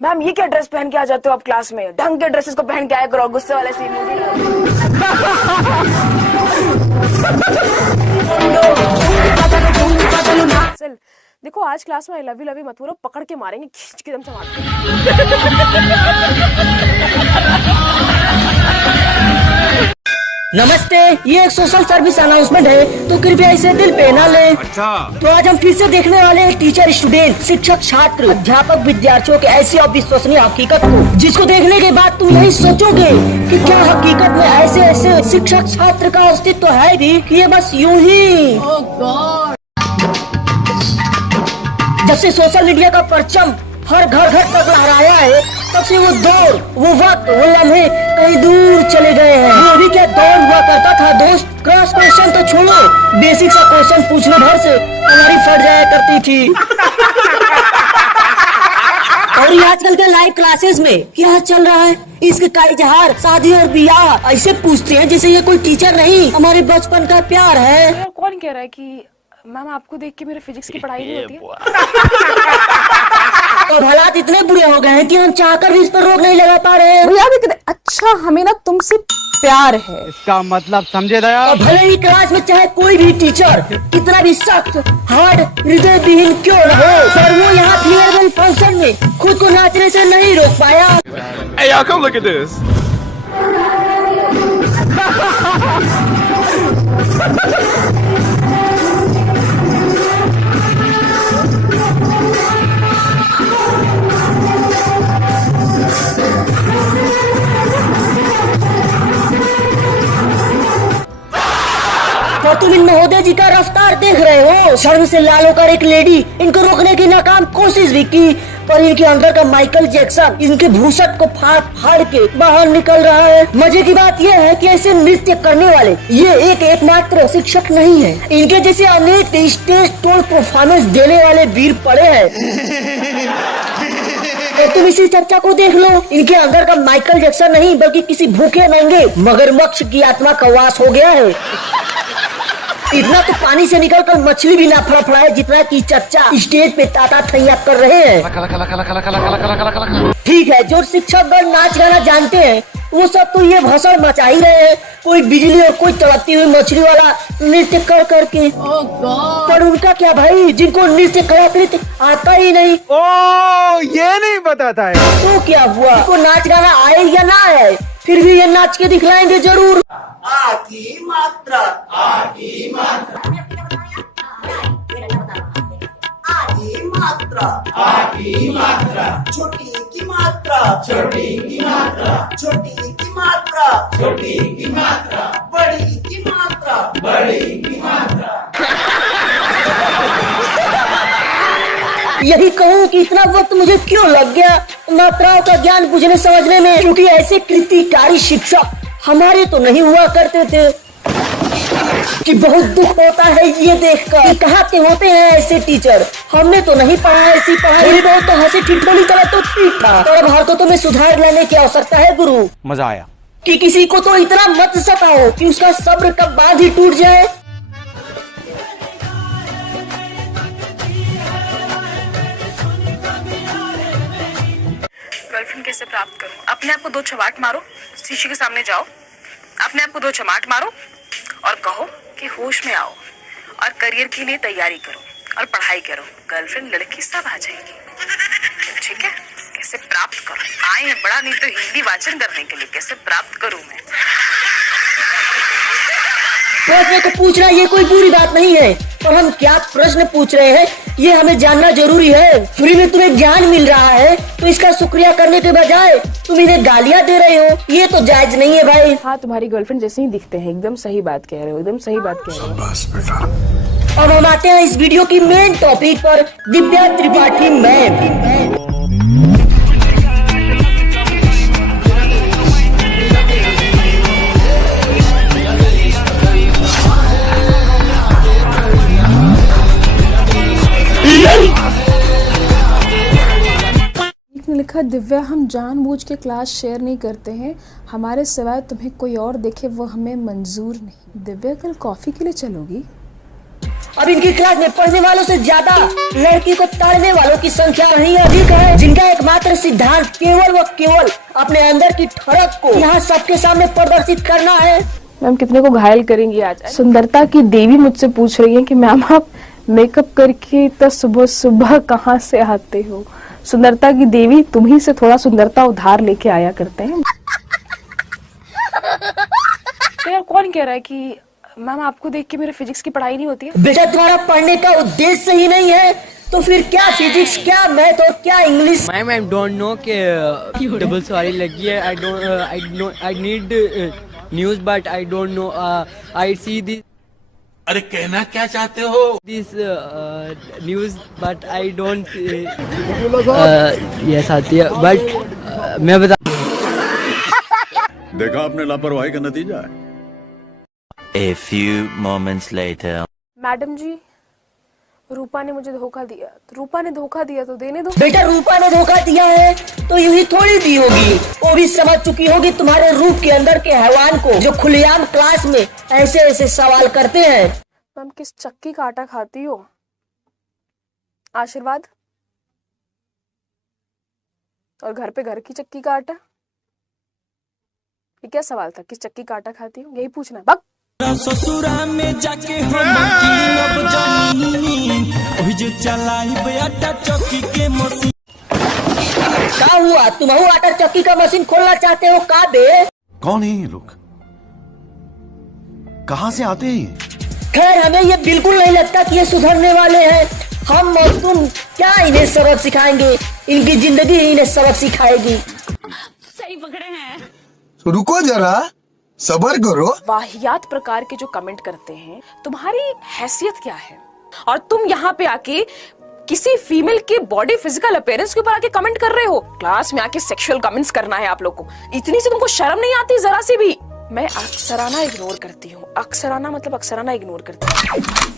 Ma'am ये क्या dress पहन के आ जाते हो आप क्लास में? ढंग के ड्रेसेस को पहन के आया करो, गुस्से वाले सीन नहीं। चल देखो आज क्लास में लव यू मत बोलो, पकड़ के मारेंगे, खींच के दम से मारेंगे। नमस्ते, ये एक सोशल सर्विस अनाउंसमेंट है, तो कृपया इसे दिल पे ना लें। अच्छा। तो आज हम फिर से देखने वाले हैं टीचर स्टूडेंट, शिक्षक छात्र, अध्यापक विद्यार्थियों के ऐसी अविश्वसनीय हकीकत को, जिसको देखने के बाद तुम यही सोचोगे कि क्या हकीकत में ऐसे ऐसे शिक्षक छात्र का अस्तित्व है भी, कि ये बस यूं ही। जब से सोशल मीडिया का परचम हर घर घर तक लहराया है, तब से वो दौर, वो वक्त, वो लम्हे कहीं दूर चले गए हैं। वो भी क्या दौर हुआ करता था दोस्त। क्रॉस क्वेश्चन तो छोड़ो, बेसिक सा क्वेश्चन पूछने भर से हमारी फट जाया करती थी। और ये आजकल के लाइव क्लासेस में क्या चल रहा है, इसका इजहार शादी और ब्याह ऐसे पूछते हैं जैसे ये कोई टीचर नहीं, हमारे बचपन का प्यार है। कौन कह रहा है कि मैम आपको देख के मेरे फिजिक्स की पढ़ाई नहीं होती है? और हालात इतने बुरे हो गए हैं कि हम चाहकर भी इस पर रोक नहीं लगा पा रहे हैं। अच्छा हमें ना तुमसे प्यार है, इसका मतलब समझे दया। और भले ही क्लास में चाहे कोई भी टीचर कितना भी सख्त, हार्ड, हृदय विहीन क्यों न हो, पर वो यहाँ फेयरवेल फंक्शन में खुद को नाचने से नहीं रोक पाया। Hey, y'all, come look at this. और तुम इन महोदय जी का रफ्तार देख रहे हो। शर्म से लाल होकर एक लेडी इनको रोकने की नाकाम कोशिश भी की, पर इनके अंदर का माइकल जैक्सन इनके भूषट को फाड़ फाड़ के बाहर निकल रहा है। मजे की बात यह है कि ऐसे नृत्य करने वाले ये एकमात्र शिक्षक नहीं है, इनके जैसे अनेक स्टेज तोड़ परफॉर्मेंस देने वाले वीर पड़े हैं। तो तुम इसी चर्चा को देख लो, इनके अंदर का माइकल जैक्सन नहीं बल्कि किसी भूखे नंगे मगरमच्छ की आत्मा का वास हो गया है। इतना तो पानी से निकलकर मछली भी ना फड़फड़ाए जितना की चर्चा स्टेज पे ताता थैया कर रहे हैं। ठीक है, जो शिक्षकगण नाच गाना जानते हैं वो सब तो ये भाषण मचा ही रहे हैं, कोई बिजली और कोई तड़पती हुई मछली वाला नृत्य कर करके। पर उनका क्या भाई, जिनको नृत्य कलाकृत आता ही नहीं। ये नहीं पता था। तो क्या हुआ, उनको नाच गाना आए या ना आए, फिर भी ये नाच के दिखलाएंगे जरूर। आ की मात्रा, आ की मात्रा, आ की मात्रा, छोटी की मात्रा, छोटी की मात्रा, छोटी की मात्रा, छोटी की मात्रा, बड़ी की मात्रा, बड़ी की मात्रा। यही कहूँ कि इतना वक्त मुझे क्यों लग गया मात्राओं का ज्ञान बुझने समझने में, क्योंकि ऐसे कृतिकारी शिक्षक हमारे तो नहीं हुआ करते थे। कि बहुत दुख होता है ये देखकर कि कहाँ के होते हैं ऐसे टीचर। हमने तो नहीं पढ़ा ऐसी पढ़ाई, थोड़ी बहुत तो हंसी ठिठोली करा तो ठीक था, और हरकतों में सुधार लाने की आवश्यकता है गुरु। मजा आया कि किसी को तो इतना मत सताओ कि उसका सब्र का बांध ही टूट जाए। गर्लफ्रेंड कैसे प्राप्त करूं? अपने आप को 2 चमाट मारो, शीशे के सामने जाओ, अपने आप को 2 चमाट मारो और कहो कि होश में आओ और करियर के लिए तैयारी करो और पढ़ाई करो, गर्लफ्रेंड लड़की सब आ जाएगी। ठीक है, कैसे प्राप्त करूं? आए हैं बड़ा नहीं तो हिंदी वाचन करने के लिए, कैसे प्राप्त करूं मैं? प्रश्न को पूछना ये कोई बुरी बात नहीं है, पर हम क्या प्रश्न पूछ रहे हैं ये हमें जानना जरूरी है। फ्री में तुम्हें ज्ञान मिल रहा है तो इसका शुक्रिया करने के बजाय तुम इन्हें गालियाँ दे रहे हो, ये तो जायज नहीं है भाई। हाँ, तुम्हारी गर्लफ्रेंड जैसे ही दिखते हैं, एकदम सही बात कह रहे हो, एकदम सही बात कह रहे हो। अब हम आते हैं इस वीडियो की मेन टॉपिक पर, दिव्या त्रिपाठी मैम। ने लिखा, दिव्या हम जानबूझ के क्लास शेयर नहीं करते हैं, हमारे सिवाय तुम्हें कोई और देखे वो हमें मंजूर नहीं। दिव्या कल कॉफी के लिए चलोगी? अब इनकी क्लास में पढ़ने वालों से ज्यादा लड़की को ताड़ने वालों की संख्या ही अधिक है, जिनका एकमात्र सिद्धांत केवल व केवल अपने अंदर की ठड़क को यहाँ सबके सामने प्रदर्शित करना है। मैम कितने को घायल करेंगी आज। सुंदरता की देवी मुझसे पूछ रही है कि मैम आप मेकअप करके तो सुबह सुबह कहाँ से आते हो। सुंदरता की देवी तुम्ही से थोड़ा सुंदरता उधार लेके आया करते हैं। तो यार कौन कह रहा है कि मैम आपको देख के मेरे फिजिक्स की पढ़ाई नहीं होती है। बेटा तुम्हारा पढ़ने का उद्देश्य ही नहीं है तो फिर क्या फिजिक्स, क्या मैथ और क्या English. Ma'am I don't know कि डबल सवारी लगी है। I need news but I don't know. I see this. अरे कहना क्या चाहते हो? This news but I don't. Yes आती है बट मैं बता। देखा आपने लापरवाही का नतीजा है। A few moments later. Madam ji Rupa ने मुझे धोखा दिया। तो रूपा ने धोखा दिया तो देने दो। बेटा रूपा ने धोखा दिया है तो यूं ही थोड़ी दी होगी, वो भी समझ चुकी होगी तुम्हारे रूप के अंदर के हैवान को, जो खुलेआम क्लास में ऐसे ऐसे सवाल करते हैं। मैम किस चक्की का आटा खाती हो? आशीर्वाद? और घर पे घर की चक्की का आटा? ये क्या सवाल था? किस चक्की का आटा खाती हो? यही पूछना। बक ससुरा में जाके हम अब जानी ओही जे चलाई बेटा चक्की के मशीन। क्या हुआ, तुम आटा चक्की का मशीन खोलना चाहते हो का बे? कौन है ये लोग? कहाँ से आते हैं ये? खैर हमें ये बिल्कुल नहीं लगता कि ये सुधरने वाले हैं। हम और तुम क्या इन्हें सबक सिखाएंगे, इनकी जिंदगी ही इन्हें सबक सिखाएगी। सही पकड़े हैं। रुको जरा, सब्र करो। वाहियात प्रकार के जो कमेंट करते हैं, तुम्हारी हैसियत क्या है? और तुम यहाँ पे आके किसी फीमेल के बॉडी फिजिकल अपीयरेंस के ऊपर आके कमेंट कर रहे हो। क्लास में आके सेक्सुअल कमेंट्स करना है आप लोग को। इतनी से तुमको शर्म नहीं आती जरा सी भी? मैं अक्सराना इग्नोर करती हूँ। अक्सराना मतलब अक्सराना इग्नोर करती हूँ।